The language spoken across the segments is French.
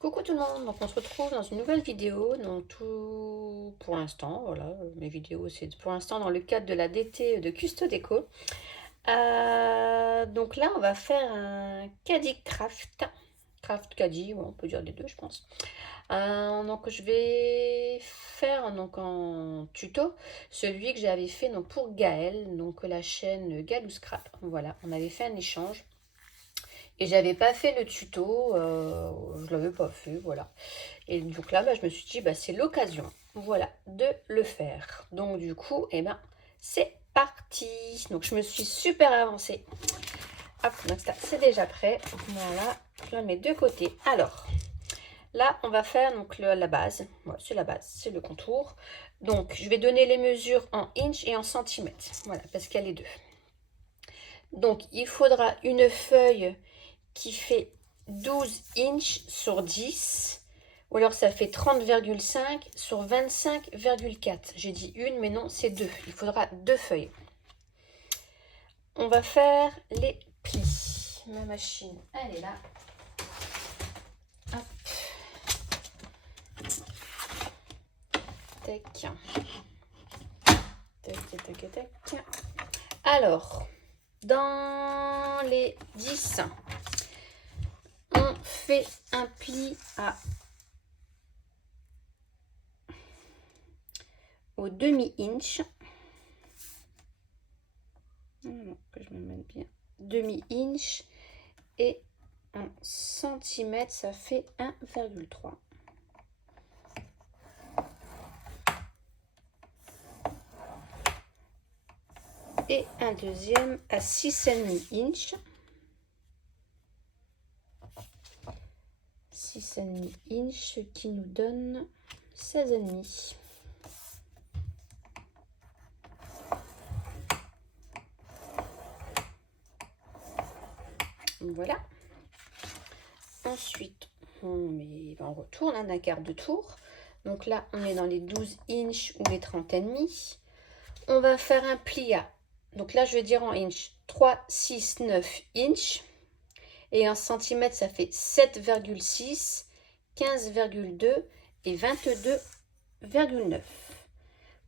Coucou tout le monde, donc on se retrouve dans une nouvelle vidéo, donc tout pour l'instant, voilà, mes vidéos c'est pour l'instant dans le cadre de la DT de Custo Déco. Donc là on va faire un caddie craft caddie, ouais, on peut dire les deux je pense. Donc je vais faire donc en tuto celui que j'avais fait donc pour Gaël, donc la chaîne Galou Scrap, voilà, on avait fait un échange. Et j'avais pas fait le tuto, je l'avais pas fait, voilà. Et donc là, bah, je me suis dit, bah, c'est l'occasion, voilà, de le faire. Donc du coup, eh ben, c'est parti. Donc je me suis super avancée. Hop, donc ça, c'est déjà prêt. Voilà, je la mets de côté. Alors, là, on va faire donc la base. Voilà, c'est la base, c'est le contour. Donc, je vais donner les mesures en inches et en centimètres. Voilà, parce qu'il y a les deux. Donc, il faudra une feuille qui fait 12 inches sur 10, ou alors ça fait 30,5 sur 25,4. J'ai dit une, mais non, c'est deux. Il faudra deux feuilles. On va faire les plis. Ma machine, elle est là. Hop. Tac. Tac, tac, tac. Alors, dans les 10, on fait un pli au demi-inch. Que je me mette bien. Demi-inch. Et en centimètres, ça fait 1,3. Et un deuxième à 6,5 inches. 6,5 inches, ce qui nous donne 16,5. Voilà. Ensuite, on retourne un quart de tour. Donc là, on est dans les 12 inches ou les 30,5. On va faire un plia. Donc là, je vais dire en inches. 3, 6, 9 inches. Et en centimètres, ça fait 7,6, 15,2 et 22,9.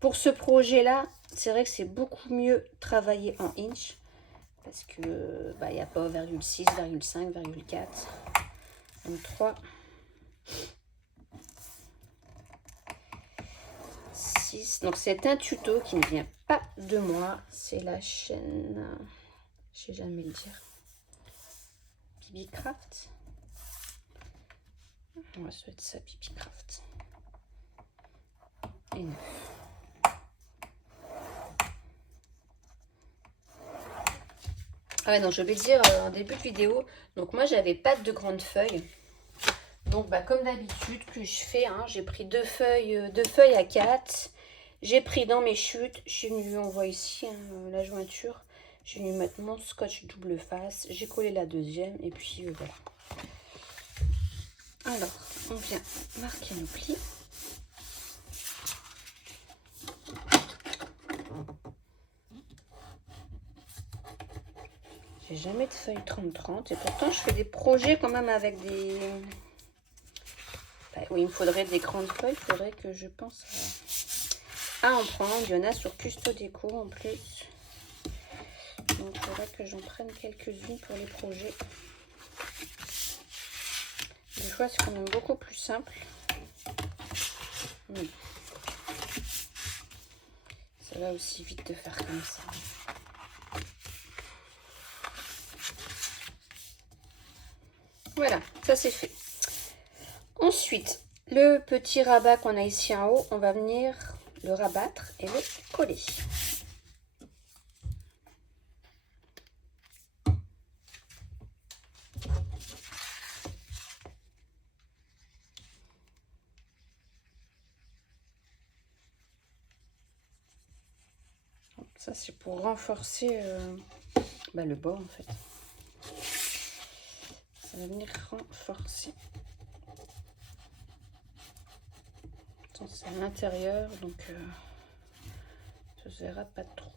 Pour ce projet-là, c'est vrai que c'est beaucoup mieux travailler en inch parce que il n'y a pas 0,6, 0,5, 0,4. Donc 3, 6. Donc c'est un tuto qui ne vient pas de moi. C'est la chaîne, je sais jamais le dire, Bibicraft. On va souhaiter ça, Bibicraft. Et 9. Ah ouais, non, je vais le dire en début de vidéo. Donc moi, j'avais pas de grandes feuilles. Donc comme d'habitude que je fais, hein, j'ai pris deux feuilles à 4. J'ai pris dans mes chutes. Je suis venue, on voit ici hein, la jointure. J'ai venu mettre mon scotch double face. J'ai collé la deuxième et puis voilà. Alors, on vient marquer nos plis. J'ai jamais de feuilles 30-30 et pourtant je fais des projets quand même avec des... Bah, oui, il me faudrait des grandes feuilles, il faudrait que je pense à en prendre. Il y en a sur Custo Déco en plus. Donc il faudrait que j'en prenne quelques-unes pour les projets. Des fois c'est quand même beaucoup plus simple. Ça va aussi vite de faire comme ça. Voilà, ça c'est fait. Ensuite, le petit rabat qu'on a ici en haut, on va venir le rabattre et le coller. Ça c'est pour renforcer le bas en fait. Ça va venir renforcer. C'est à l'intérieur, donc ça se verra pas trop.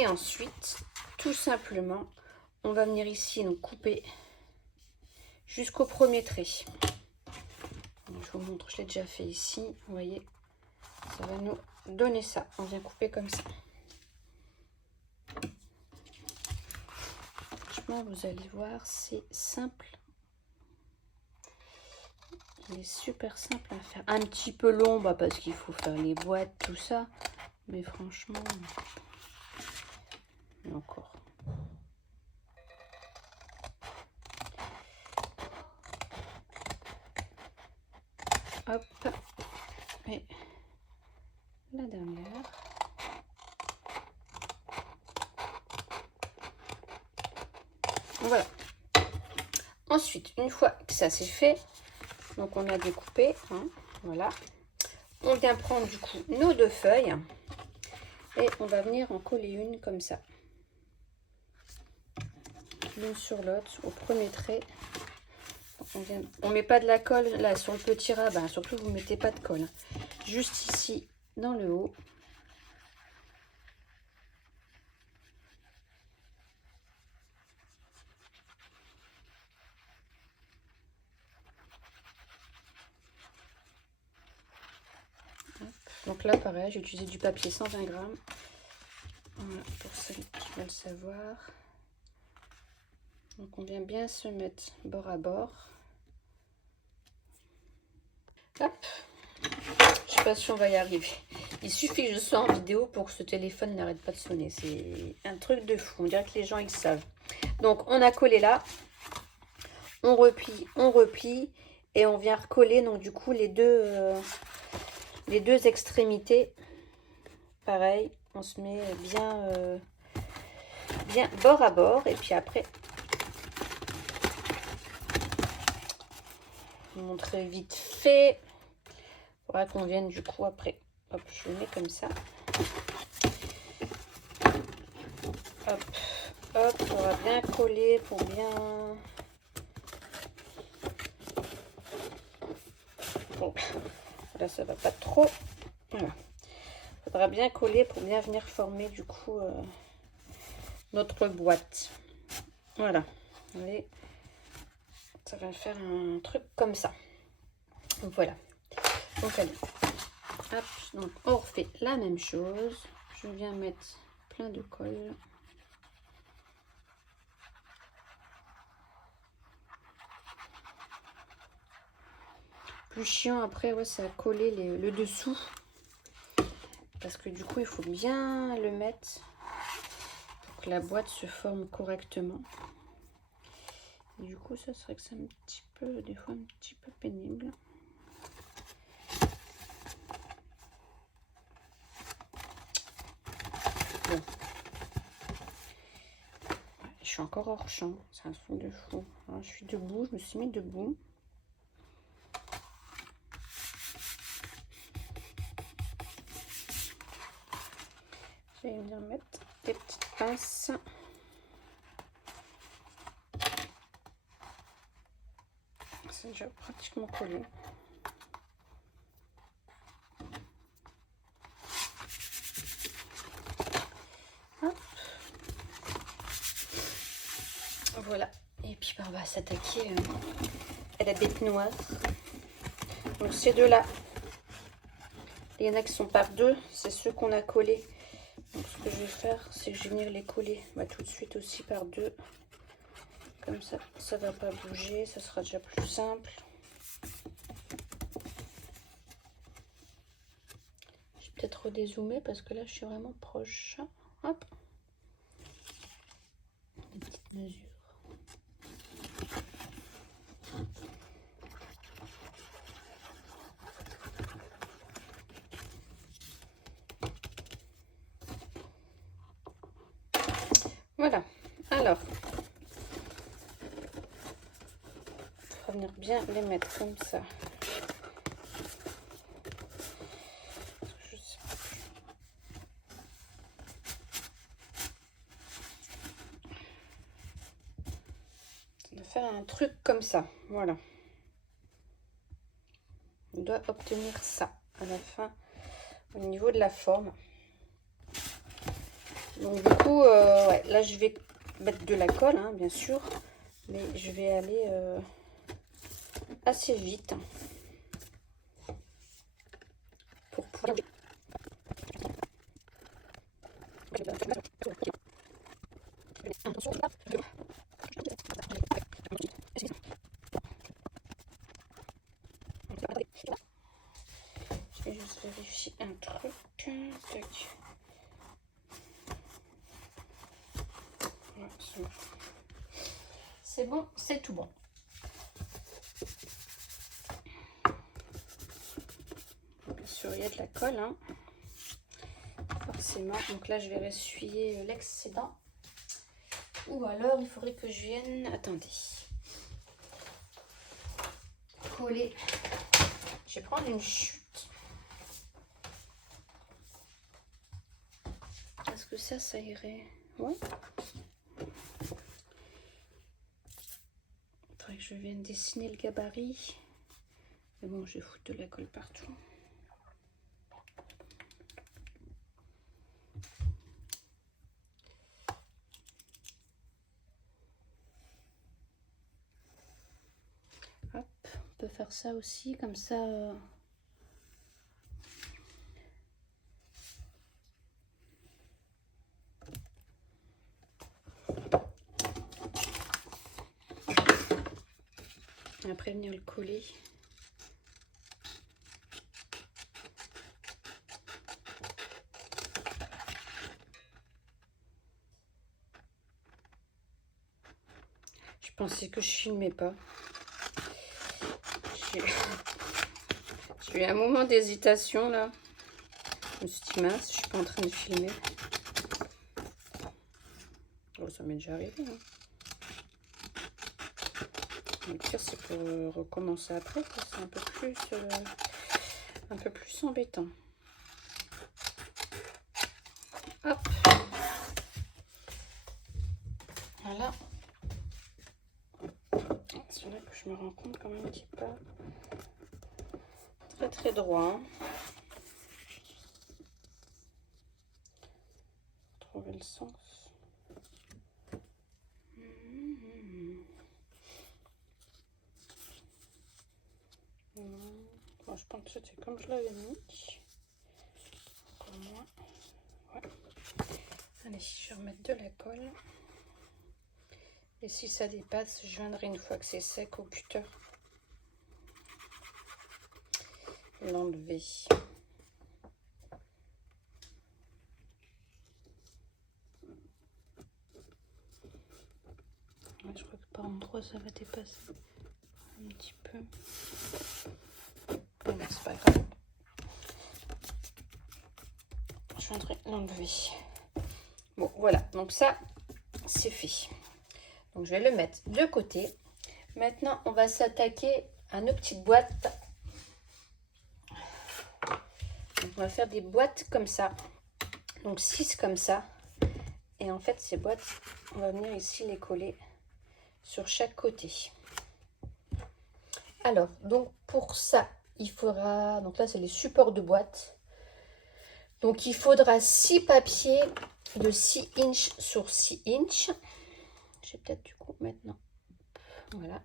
Et ensuite, tout simplement, on va venir ici, donc couper jusqu'au premier trait. Je vous montre, je l'ai déjà fait ici. Vous voyez, ça va nous donner ça. On vient couper comme ça. Franchement, vous allez voir, c'est simple. Il est super simple à faire. Un petit peu long, bah, parce qu'il faut faire les boîtes, tout ça. Mais franchement, encore. Hop. Et la dernière. Voilà. Ensuite, une fois que ça c'est fait, donc on a découpé, hein, voilà. On vient prendre du coup nos deux feuilles et on va venir en coller une comme ça. L'une sur l'autre, au premier trait. On met pas de la colle là sur le petit rabat, surtout vous mettez pas de colle. Juste ici dans le haut. Donc là pareil, j'ai utilisé du papier 120 grammes. Voilà, pour ceux qui veulent savoir. Donc on vient bien se mettre bord à bord. Hop. Je sais pas si on va y arriver. Il suffit que je sois en vidéo pour que ce téléphone n'arrête pas de sonner. C'est un truc de fou. On dirait que les gens ils savent. Donc on a collé là. On replie et on vient recoller. Donc du coup les deux extrémités. Pareil, on se met bien bord à bord. Et puis après, je vais vous montrer vite fait. Il faudra qu'on vienne du coup après. Hop, je le mets comme ça. Hop, hop, on va bien coller pour bien... Bon, là ça va pas trop. Voilà. Faudra bien coller pour bien venir former du coup notre boîte. Voilà. Allez, ça va faire un truc comme ça. Donc voilà. Donc allez. Hop, donc on refait la même chose. Je viens mettre plein de colle. Plus chiant après, ouais, c'est à coller le dessous. Parce que du coup, il faut bien le mettre pour que la boîte se forme correctement. Et du coup, ça serait que c'est un petit peu, des fois, un petit peu pénible. Bon. Je suis encore hors champ, c'est un truc de fou. Alors, je suis debout, je me suis mis debout. Je vais venir mettre des petites pinces. C'est déjà pratiquement collé. Hop. Voilà. Et puis on va s'attaquer à la bête noire. Donc ces deux-là, il y en a qui sont par deux, c'est ceux qu'on a collés. Donc ce que je vais faire, c'est que je vais venir les coller tout de suite aussi par deux. Comme ça, ça va pas bouger, ça sera déjà plus simple. Je vais peut-être redézoomer parce que là, je suis vraiment proche. Hop. Des petites mesures. Voilà. Alors, il faut venir bien les mettre comme ça. Faire un truc comme ça, voilà. On doit obtenir ça à la fin au niveau de la forme. Donc du coup, ouais, là je vais mettre de la colle, hein, bien sûr, mais je vais aller assez vite pour pouvoir... Je vais juste vérifier un truc. Tac. Ouais, c'est bon, c'est tout bon. Bien sûr, il y a de la colle, hein, forcément. Donc là, je vais essuyer l'excédent. Ou alors, il faudrait que je vienne... Attendez. Coller. Je vais prendre une chute. Est-ce que ça irait? Ouais. Il faudrait que je vienne dessiner le gabarit. Mais bon, je vais foutre de la colle partout. Hop, on peut faire ça aussi, comme ça... Et après venir le coller. Je pensais que je filmais pas. J'ai eu un moment d'hésitation là. Je me suis dit mince, je suis pas en train de filmer. Oh, ça m'est déjà arrivé. Hein. Le pire, c'est pour recommencer après. C'est un peu plus embêtant. Hop. Voilà. C'est vrai que je me rends compte quand même qu'il n'est pas très droit. Hein. Trouver le sens. Bon, je pense que c'était comme je l'avais mis. Encore moins. Ouais. Allez, je vais remettre de la colle. Et si ça dépasse, je viendrai une fois que c'est sec au cutter l'enlever. Je crois que par endroit ça va dépasser un petit peu. Mais c'est pas grave. Je viendrai l'enlever. Bon, voilà. Donc ça, c'est fait. Donc je vais le mettre de côté. Maintenant, on va s'attaquer à nos petites boîtes. Donc, on va faire des boîtes comme ça. Donc 6 comme ça. Et en fait, ces boîtes, on va venir ici les coller sur chaque côté. Alors, donc pour ça, il faudra... Donc là, c'est les supports de boîte. Donc, il faudra 6 papiers de 6 inches sur 6 inches. Je vais peut-être du coup maintenant. Voilà.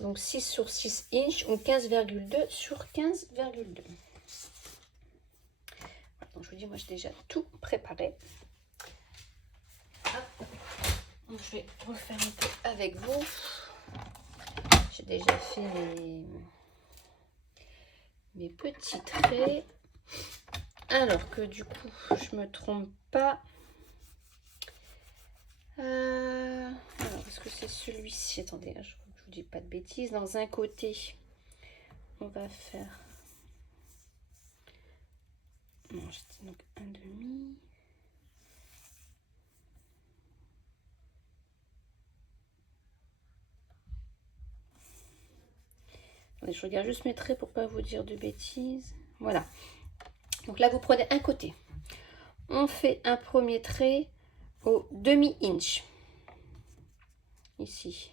Donc 6 sur 6 inches ou 15,2 sur 15,2. Donc je vous dis, moi j'ai déjà tout préparé. Donc, je vais refaire un peu avec vous. J'ai déjà fait mes petits traits. Alors que du coup, je me trompe pas. Alors, est-ce que c'est celui-ci? Attendez, je vous dis pas de bêtises. Dans un côté, on va faire... Non, j'ai donc un demi. Je regarde juste mes traits pour pas vous dire de bêtises. Voilà. Donc là, vous prenez un côté. On fait un premier trait au demi-inch. Ici.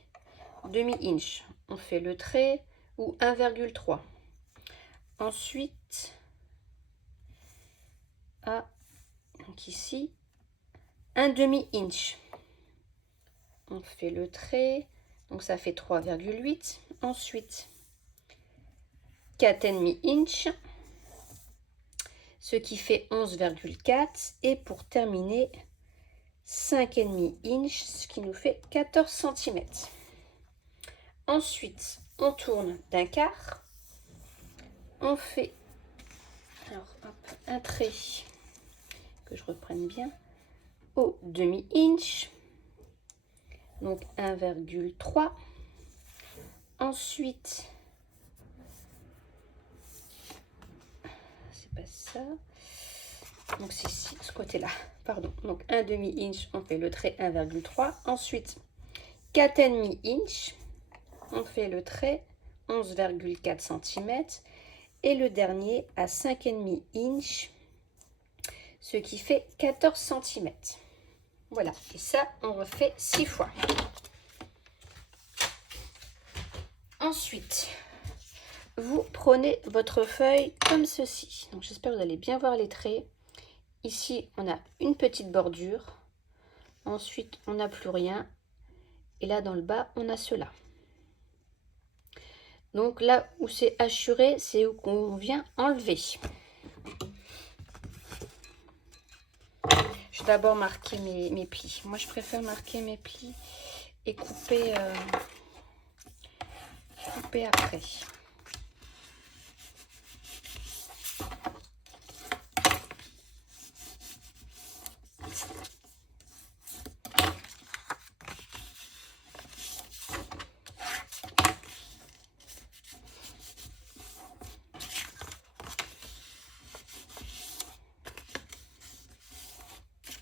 Demi-inch. On fait le trait ou 1,3. Ensuite, donc ici, un demi-inch. On fait le trait, donc ça fait 3,8. Ensuite, 4,5 inch, ce qui fait 11,4. Et pour terminer, 5,5 inch, ce qui nous fait 14 cm. Ensuite, on tourne d'un quart. On fait alors, hop, un trait, que je reprenne bien, au demi-inch. Donc 1,3. Ensuite, c'est pas ça. Donc c'est ici, ce côté-là. Pardon. Donc un demi-inch, on fait le trait 1,3. Ensuite, 4,5 inch, on fait le trait 11,4 cm. Et le dernier à 5,5 inch, ce qui fait 14 cm. Voilà, et ça, on refait 6 fois. Ensuite, vous prenez votre feuille comme ceci. Donc, j'espère que vous allez bien voir les traits. Ici, on a une petite bordure. Ensuite, on n'a plus rien. Et là, dans le bas, on a cela. Donc, là où c'est hachuré, c'est où qu'on vient enlever. Je vais d'abord marquer mes plis. Moi, je préfère marquer mes plis et couper après.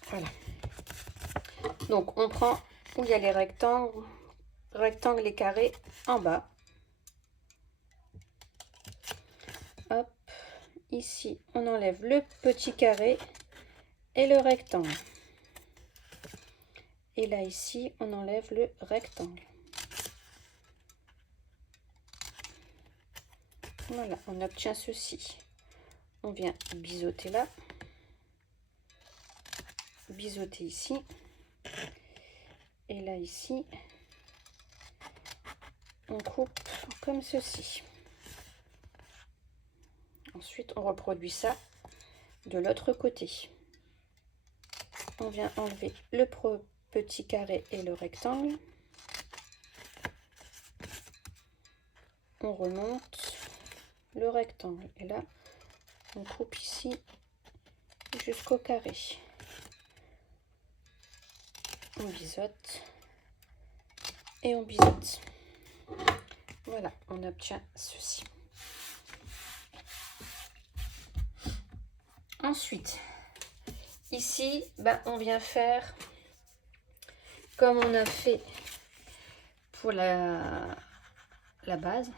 Voilà. Donc, on prend où il y a les rectangles et carrés en bas. Hop. Ici, on enlève le petit carré et le rectangle. Et là, ici, on enlève le rectangle. Voilà, on obtient ceci. On vient biseauter là. Biseauter ici. Et là, ici, on coupe comme ceci. Ensuite, on reproduit ça de l'autre côté. On vient enlever le petit carré et le rectangle. On remonte le rectangle. Et là, on coupe ici jusqu'au carré. On biseaute et on biseaute. Voilà, on obtient ceci. Ensuite, ici, on vient faire comme on a fait pour la base.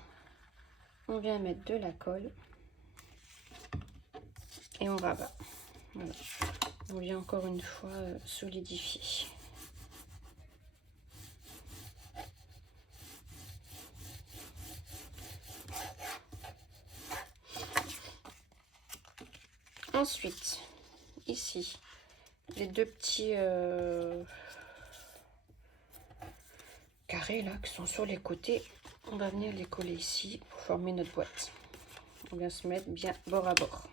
On vient mettre de la colle et on rabat. Voilà. On vient encore une fois solidifier. Ensuite, ici, les deux petits carrés là qui sont sur les côtés, on va venir les coller ici pour former notre boîte. On vient se mettre bien bord à bord.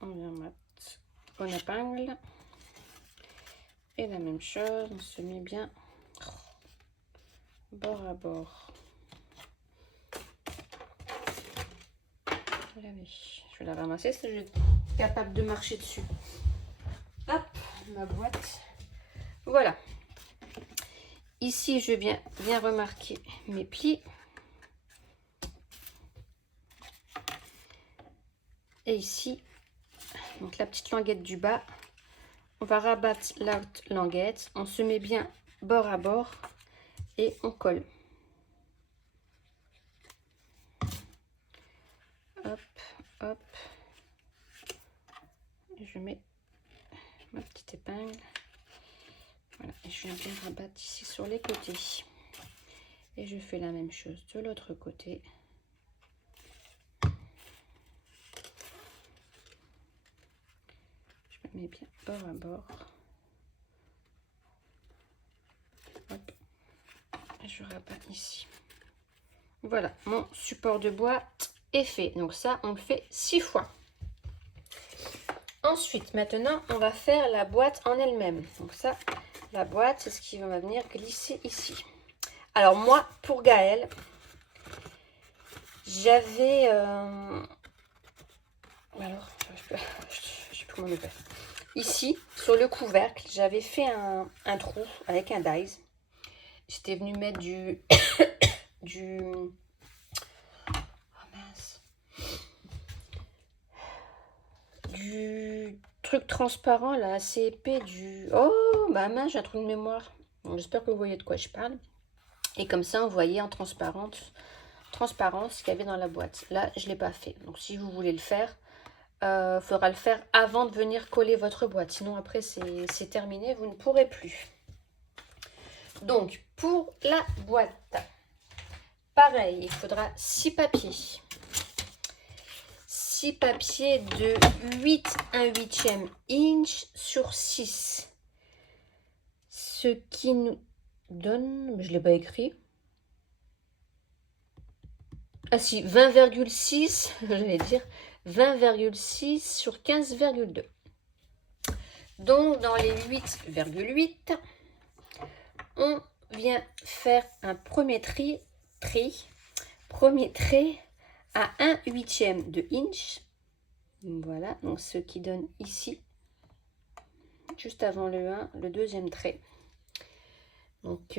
On vient mettre une épingle et la même chose, on se met bien bord à bord. Allez, je vais la ramasser si je suis capable de marcher dessus. Hop, ma boîte. Voilà. Ici, je viens bien remarquer mes plis. Et ici, donc la petite languette du bas, on va rabattre la languette, on se met bien bord à bord et on colle. hop. Et je mets ma petite épingle. Voilà, et je viens bien rabattre ici sur les côtés. Et je fais la même chose de l'autre côté. Je me mets bien bord à bord. Hop. Et je rabats ici. Voilà, mon support de bois est fait. Donc ça, on le fait 6 fois. Ensuite, maintenant, on va faire la boîte en elle-même. Donc ça, la boîte, c'est ce qui va venir glisser ici. Alors moi, pour Gaël, j'avais... alors, je sais plus comment on appelle. Ici, sur le couvercle, j'avais fait un trou avec un dies. J'étais venue mettre du... oh mince. Du truc transparent, là, assez épais, du... Oh, bah mince, j'ai un trou de mémoire. J'espère que vous voyez de quoi je parle. Et comme ça, on voyait en transparence ce qu'il y avait dans la boîte. Là, je ne l'ai pas fait. Donc, si vous voulez le faire, il faudra le faire avant de venir coller votre boîte. Sinon, après, c'est terminé. Vous ne pourrez plus. Donc, pour la boîte, pareil, il faudra 6 papiers. 6 papiers de 8 1/8 inch sur 6. Ce qui nous donne... Je ne l'ai pas écrit. Ah si, 20,6, j'allais dire 20,6 sur 15,2. Donc, dans les 8,8, on vient faire un premier tri, premier trait à 1/8 de inch. Voilà, donc ce qui donne ici, juste avant le 1, le deuxième trait. Donc,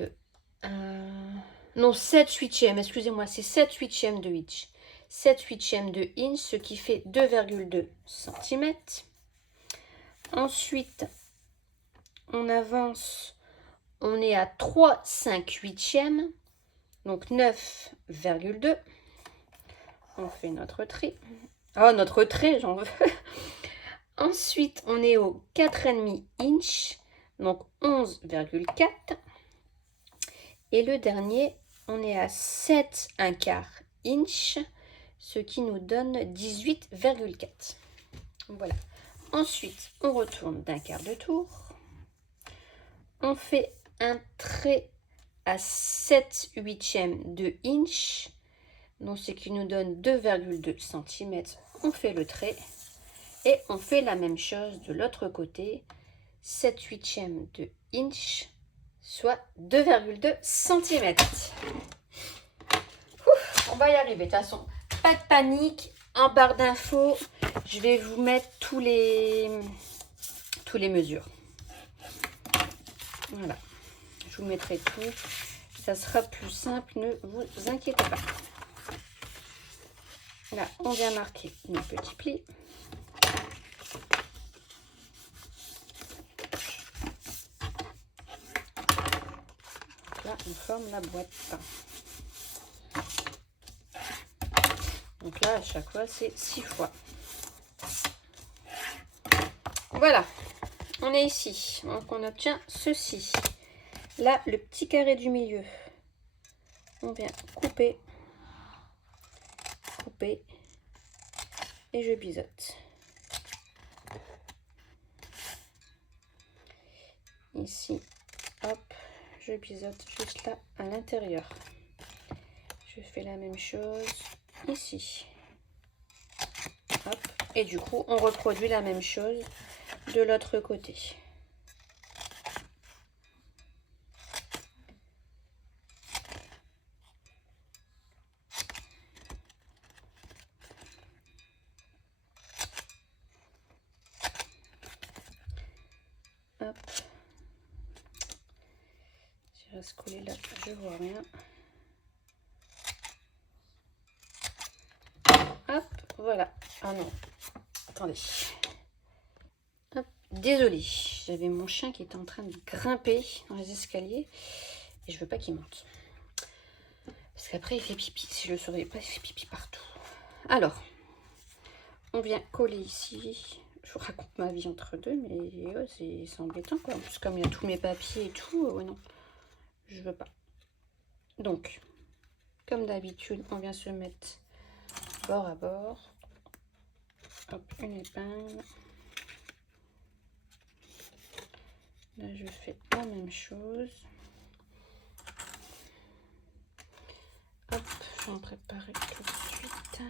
non, 7/8, excusez-moi, c'est 7/8 de inch. 7/8 de inch, ce qui fait 2,2 cm. Ensuite, on avance, on est à 3/5/8, donc 9,2. On fait notre tri. Oh, notre trait, j'en veux. Ensuite, on est au 4,5 inch, donc 11,4. Et le dernier, on est à 7,1/4 inch, ce qui nous donne 18,4. Voilà. Ensuite, on retourne d'un quart de tour. On fait un trait à 7/8 de inch, donc ce qui nous donne 2,2 cm. On fait le trait et on fait la même chose de l'autre côté, 7/8 de inch, soit 2,2 cm. On va y arriver, de toute façon, pas de panique. En barre d'infos, je vais vous mettre tous les mesures. Voilà, je vous mettrai tout. Ça sera plus simple, ne vous inquiétez pas. Là, on vient marquer nos petits plis. Là, on forme la boîte. Donc là, à chaque fois, c'est 6 fois. Voilà, on est ici. Donc, on obtient ceci. Là, le petit carré du milieu. On vient couper. Et je biseaute. Ici, hop, je biseaute juste là, à l'intérieur. Je fais la même chose ici. Hop. Et du coup, on reproduit la même chose de l'autre côté. Hop. Si je reste collé là, je vois rien. Hop, voilà. Ah non, attendez. Hop, désolée, j'avais mon chien qui était en train de grimper dans les escaliers et je veux pas qu'il monte. Parce qu'après il fait pipi, si je le surveille pas, il fait pipi partout. Alors, on vient coller ici. Je vous raconte ma vie entre deux, mais ouais, c'est embêtant quoi. En plus, comme il y a tous mes papiers et tout, non, je veux pas. Donc, comme d'habitude, on vient se mettre bord à bord. Hop, une épingle. Là, je fais la même chose. Hop, je vais en préparer tout de suite.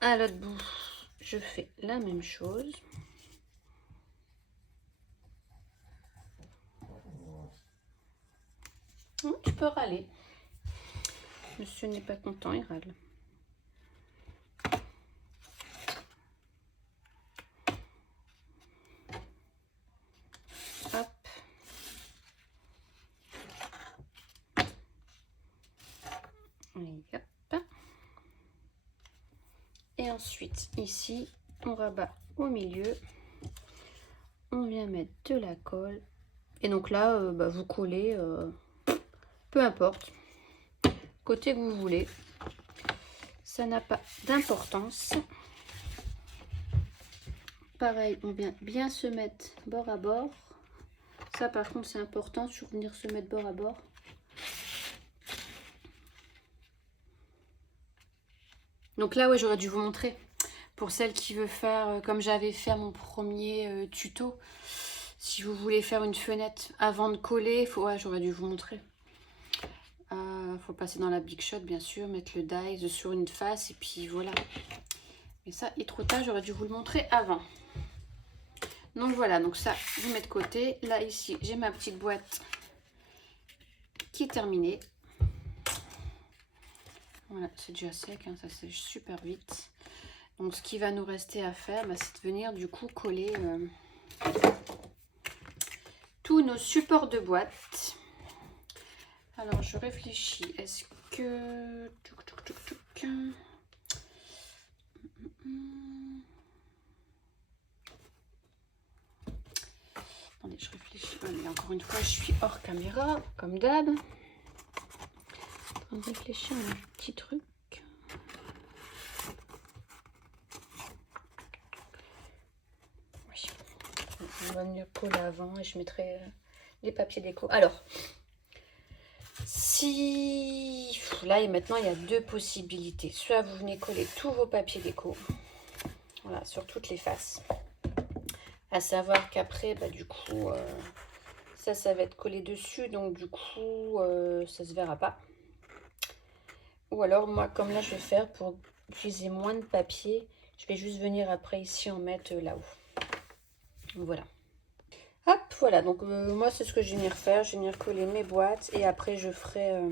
À l'autre bout, je fais la même chose. Tu peux râler. Monsieur n'est pas content, il râle. Hop. Et hop. Et ensuite, ici, on rabat au milieu. On vient mettre de la colle. Et donc là, vous collez, peu importe, côté que vous voulez. Ça n'a pas d'importance. Pareil, on vient bien se mettre bord à bord. Ça, par contre, c'est important, toujours venir se mettre bord à bord. Donc là, ouais, j'aurais dû vous montrer. Pour celle qui veut faire, comme j'avais fait à mon premier tuto, si vous voulez faire une fenêtre avant de coller, j'aurais dû vous montrer. Faut passer dans la Big Shot, bien sûr, mettre le dies sur une face, et puis voilà. Mais ça, il est trop tard, j'aurais dû vous le montrer avant. Donc voilà, donc ça, je mets de côté. Là, ici, j'ai ma petite boîte qui est terminée. Voilà, c'est déjà sec, hein, ça sèche super vite. Donc ce qui va nous rester à faire, c'est de venir du coup coller tous nos supports de boîte. Alors je réfléchis, est-ce que... Attendez, je réfléchis. Allez, encore une fois, je suis hors caméra, comme d'hab. En train de réfléchir à un petit truc. Oui. On va venir coller avant et je mettrai les papiers déco. Alors, si... Là et maintenant, il y a deux possibilités. Soit vous venez coller tous vos papiers déco. Voilà, sur toutes les faces. À savoir qu'après, du coup, ça va être collé dessus. Donc, du coup, ça se verra pas. Ou alors, moi, comme là, je vais faire pour utiliser moins de papier, je vais juste venir après ici en mettre là-haut. Voilà. Hop, voilà. Donc, moi, c'est ce que je vais venir faire. Je vais venir coller mes boîtes et après, je ferai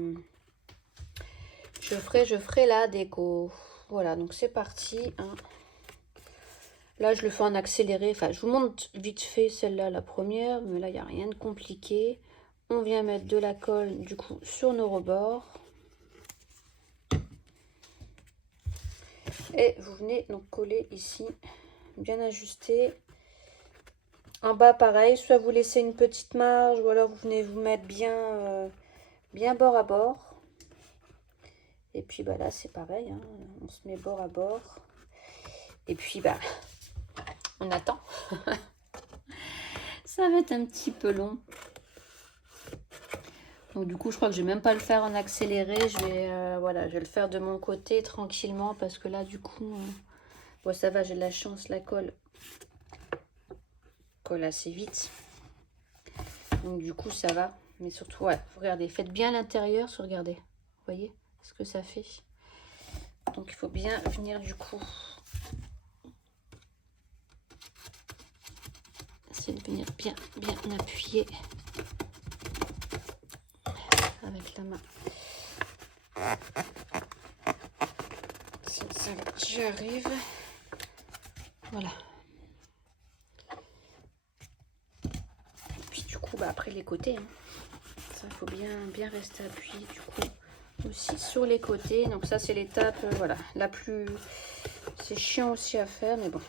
la déco. Voilà, donc c'est parti. Hein. Là, je le fais en accéléré. Enfin, je vous montre vite fait celle-là, la première. Mais là, il n'y a rien de compliqué. On vient mettre de la colle, du coup, sur nos rebords. Et vous venez donc coller ici, bien ajusté. En bas, pareil. Soit vous laissez une petite marge, ou alors vous venez vous mettre bien, bien bord à bord. Et puis, là, c'est pareil. Hein. On se met bord à bord. Et puis, on attend. Ça va être un petit peu long. Donc du coup, je crois que je vais même pas le faire en accéléré. Je vais, voilà, je vais le faire de mon côté tranquillement parce que là, du coup, bon, ça va, j'ai de la chance, la colle colle assez vite. Donc du coup, ça va. Mais surtout, ouais, regardez, faites bien l'intérieur, regardez. Vous voyez ce que ça fait. Donc il faut bien venir du coup. C'est de venir bien appuyer avec la main. Ça, j'arrive. Voilà. Et puis du coup, après les côtés, hein. Ça, il faut bien rester appuyé du coup aussi sur les côtés. Donc ça, c'est l'étape, voilà, la plus... C'est chiant aussi à faire, mais bon.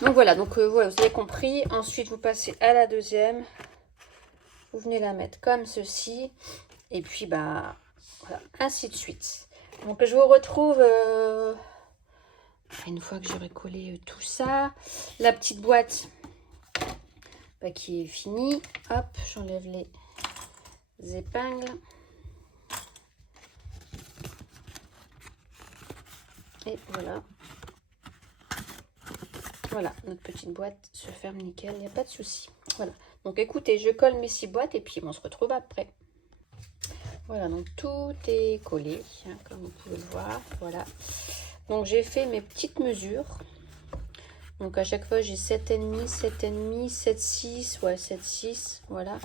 Donc voilà, donc voilà, vous avez compris. Ensuite, vous passez à la deuxième. vous venez la mettre comme ceci. Et puis, bah, voilà, ainsi de suite. Donc, je vous retrouve une fois que j'aurai collé tout ça. La petite boîte bah, qui est finie. Hop, j'enlève les épingles. Et voilà. Voilà, notre petite boîte se ferme nickel, il n'y a pas de souci. Voilà, donc écoutez, je colle mes 6 boîtes et puis on se retrouve après. Voilà, donc tout est collé, hein, comme vous pouvez le voir. Voilà, donc j'ai fait mes petites mesures. Donc à chaque fois j'ai 7,5, 7,5, 7,6, ouais 7,6, voilà.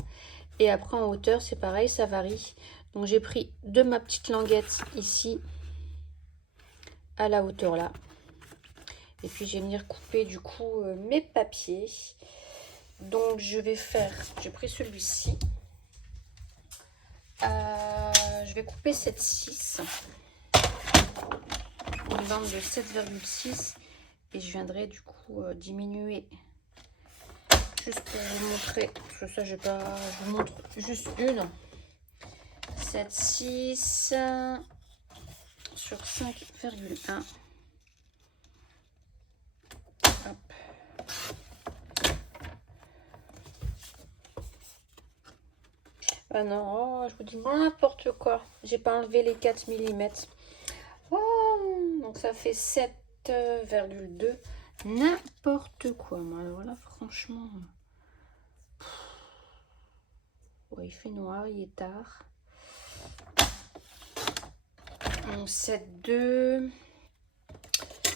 Et après en hauteur c'est pareil, ça varie. Donc j'ai pris de ma petite languette ici à la hauteur là. Et puis je vais venir couper du coup mes papiers. Donc je vais faire, j'ai pris celui-ci. Je vais couper 7,6. Une bande de 7,6. Et je viendrai du coup diminuer. Juste pour vous montrer. Parce que ça j'ai pas. Je vous montre juste une. 7,6 sur 5,1. Hop. Ah non, oh, je vous dis n'importe quoi. J'ai pas enlevé les 4 mm. Oh, donc ça fait 7,2. N'importe quoi. Alors là, franchement. Ouais, il fait noir, il est tard. Donc 7,2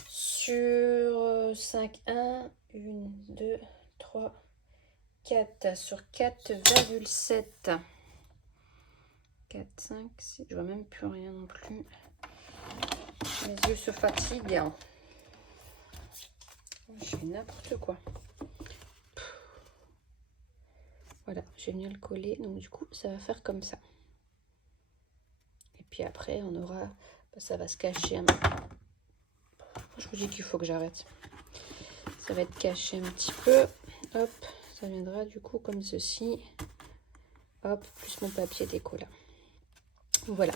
sur 5,1. 1, 2, 3, 4 sur 4,7. 4, 5, 6. Je vois même plus rien non plus. Mes yeux se fatiguent. Hein. Je fais n'importe quoi. Voilà, je vais venir le coller. Donc du coup, ça va faire comme ça. Et puis après, on aura... Ça va se cacher un peu. Je vous dis qu'il faut que j'arrête. Ça va être caché un petit peu. Hop, ça viendra du coup comme ceci. Hop, plus mon papier déco là. Voilà.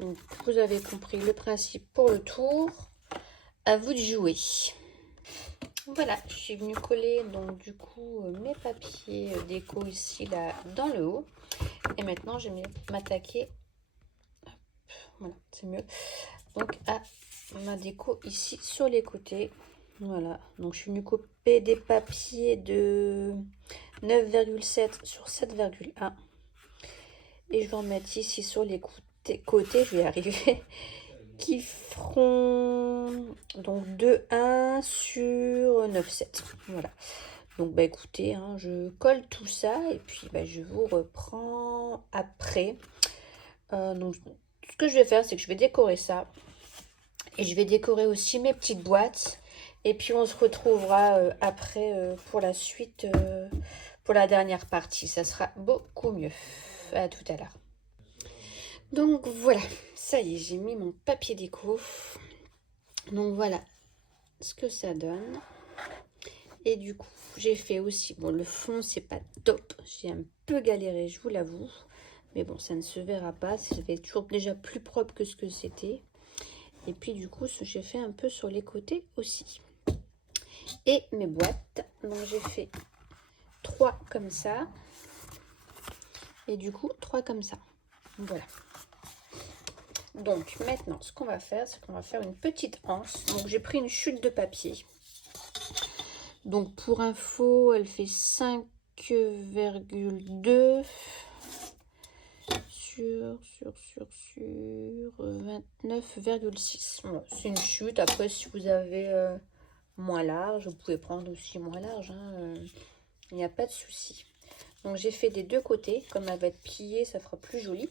Donc, vous avez compris le principe pour le tour. À vous de jouer. Voilà, je suis venue coller donc du coup mes papiers déco ici là dans le haut. Et maintenant, je vais m'attaquer. Voilà, c'est mieux. Donc à ma déco ici sur les côtés. Voilà, donc je suis venue couper des papiers de 9,7 sur 7,1. Et je vais en mettre ici sur les côtés, je vais y arriver, qui feront donc 2,1 sur 9,7. Voilà. Donc bah écoutez, hein, je colle tout ça et puis bah, je vous reprends après. Donc ce que je vais faire, c'est que je vais décorer ça. Et je vais décorer aussi mes petites boîtes. Et puis on se retrouvera après pour la suite, pour la dernière partie. Ça sera beaucoup mieux. À tout à l'heure. Donc voilà, ça y est, j'ai mis mon papier déco. Donc voilà ce que ça donne. Et du coup, j'ai fait aussi, bon le fond c'est pas top. J'ai un peu galéré, je vous l'avoue. Mais bon, ça ne se verra pas. Ça va être toujours déjà plus propre que ce que c'était. Et puis du coup, j'ai fait un peu sur les côtés aussi. Et mes boîtes, donc j'ai fait 3 comme ça. Et du coup, 3 comme ça. Voilà. Donc maintenant, ce qu'on va faire, c'est qu'on va faire une petite anse. Donc j'ai pris une chute de papier. Donc pour info, elle fait 5,2 sur 29,6. Voilà, c'est une chute. Après, si vous avez moins large, vous pouvez prendre aussi moins large. Hein, il n'y a pas de souci. Donc j'ai fait des deux côtés. Comme elle va être pliée, ça fera plus joli.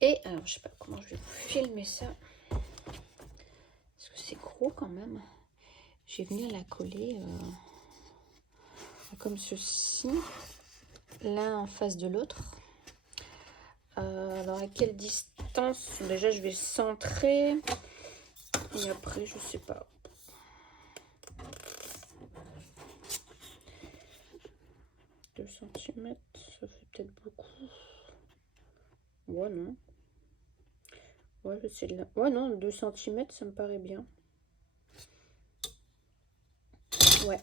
Et alors, je sais pas comment je vais vous filmer ça. Parce que c'est gros quand même. Je vais venir la coller comme ceci. L'un en face de l'autre. Alors à quelle distance? Déjà je vais centrer. Et après je sais pas. peut-être beaucoup. Ouais, non. Ouais, c'est de là. Ouais, non, 2 cm, ça me paraît bien. Ouais.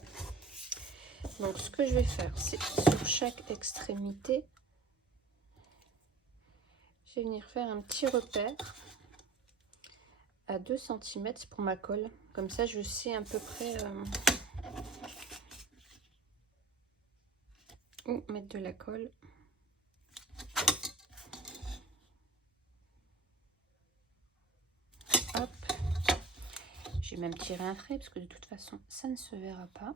Donc, ce que je vais faire, c'est sur chaque extrémité, je vais venir faire un petit repère à 2 cm pour ma colle. Comme ça, je sais à peu près où mettre de la colle. Hop. J'ai même tiré un trait parce que de toute façon, ça ne se verra pas.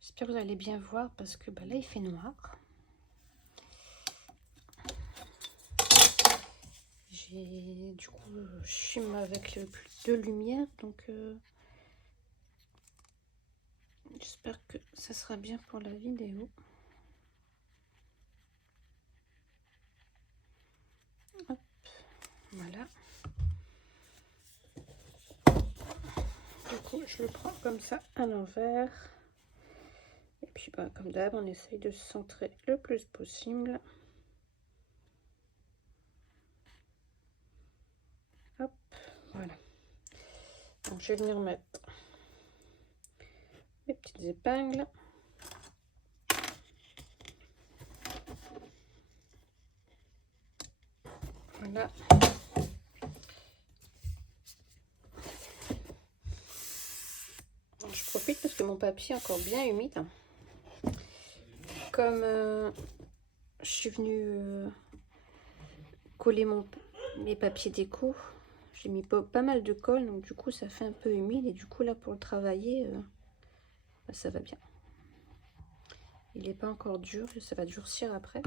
J'espère que vous allez bien voir parce que bah, là, il fait noir. Du coup, je filme avec le plus de lumière, donc j'espère que ça sera bien pour la vidéo. Hop, voilà. Du coup, je le prends comme ça à l'envers. Et puis, bah, comme d'hab, on essaye de se centrer le plus possible. Hop, voilà. Donc, je vais venir mettre mes petites épingles. Voilà. Je profite parce que mon papier est encore bien humide. Comme je suis venue coller mes papiers déco, j'ai mis pas mal de colle, donc du coup ça fait un peu humide et du coup là pour le travailler, bah, ça va bien. Il n'est pas encore dur, ça va durcir après.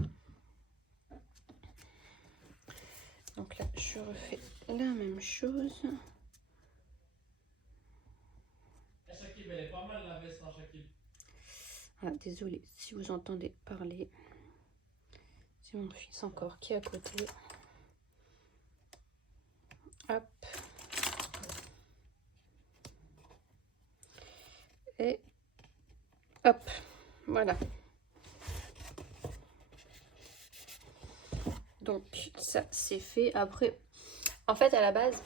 Donc là je refais la même chose. Elle est pas mal la veste, hein, Shakib. Ah, désolée si vous entendez parler. C'est mon fils encore qui est à côté. Hop. Et hop. Voilà. Donc ça c'est fait. Après, en fait à la base,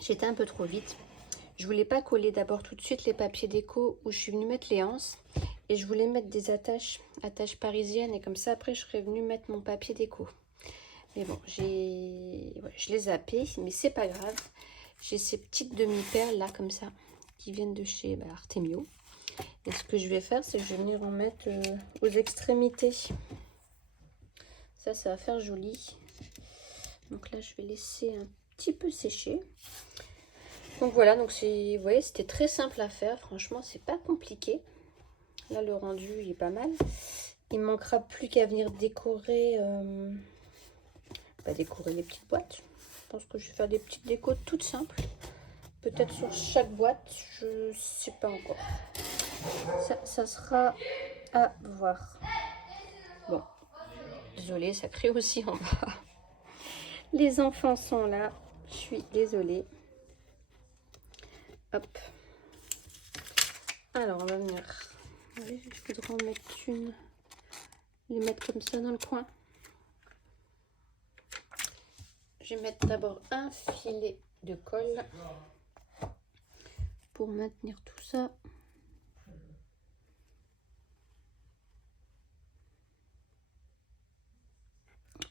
j'étais un peu trop vite. Je voulais pas coller d'abord tout de suite les papiers déco où je suis venue mettre les anses. Et je voulais mettre des attaches parisiennes. Et comme ça après je serais venue mettre mon papier déco. Mais bon, je l'ai zappé, mais c'est pas grave. J'ai ces petites demi-perles là comme ça qui viennent de chez Artemio. Et ce que je vais faire, c'est que je vais venir en mettre aux extrémités. Ça va faire joli. Donc là, je vais laisser un petit peu sécher. Donc voilà, donc vous voyez, c'était très simple à faire. Franchement, c'est pas compliqué. Là, le rendu, il est pas mal. Il me manquera plus qu'à venir décorer, décorer les petites boîtes. Je pense que je vais faire des petites décos toutes simples. Peut-être sur chaque boîte, je sais pas encore. Ça sera à voir. Bon, désolée, ça crie aussi en bas. Les enfants sont là, je suis désolée. Hop. Alors, on va venir. Oui, je voudrais en mettre une. Les mettre comme ça dans le coin. Je vais mettre d'abord un filet de colle pour maintenir tout ça.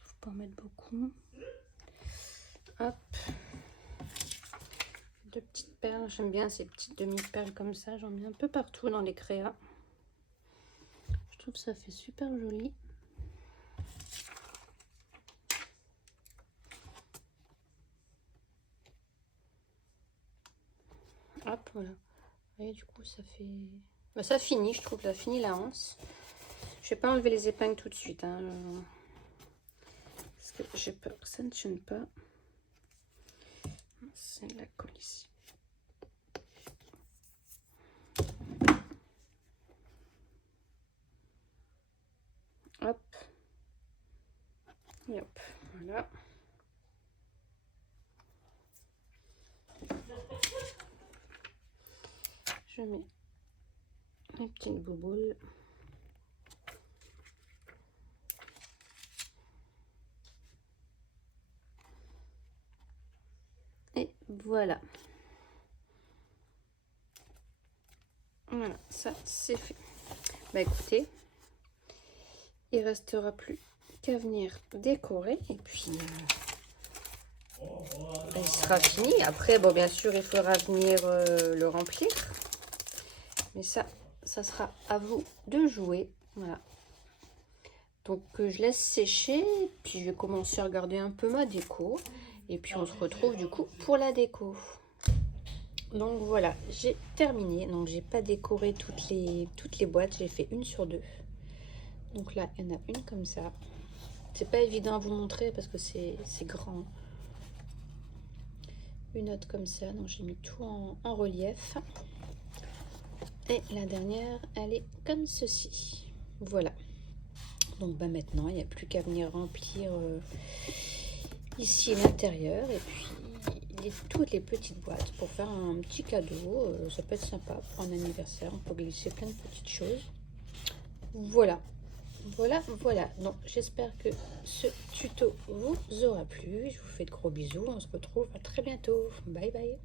Faut pas en mettre beaucoup. Hop. Deux petites perles. J'aime bien ces petites demi-perles comme ça. J'en mets un peu partout dans les créas. Je trouve que ça fait super joli. Hop, voilà. Et du coup, ça fait... Bah, ça finit, je trouve. Ça finit la anse. Je vais pas enlever les épingles tout de suite. Hein, parce que j'ai peur que ça ne tienne pas. C'est la colle ici. Hop. Et hop. Voilà. Je mets mes petites bouboules. Et voilà. Voilà, ça c'est fait. Bah écoutez, il restera plus qu'à venir décorer et puis il sera fini. Après, bon, bien sûr, il faudra venir le remplir. Mais ça sera à vous de jouer. Voilà. Donc, je laisse sécher. Puis, je vais commencer à regarder un peu ma déco. Et puis, on se retrouve du coup pour la déco. Donc, voilà, j'ai terminé. Donc, j'ai pas décoré toutes les boîtes. J'ai fait une sur deux. Donc là, il y en a une comme ça. C'est pas évident à vous montrer parce que c'est grand. Une autre comme ça. Donc, j'ai mis tout en relief. Et la dernière, elle est comme ceci. Voilà. Donc bah maintenant, il n'y a plus qu'à venir remplir ici l'intérieur. Et puis toutes les petites boîtes pour faire un petit cadeau. Ça peut être sympa pour un anniversaire. On peut glisser plein de petites choses. Voilà. Voilà. Donc j'espère que ce tuto vous aura plu. Je vous fais de gros bisous. On se retrouve à très bientôt. Bye bye.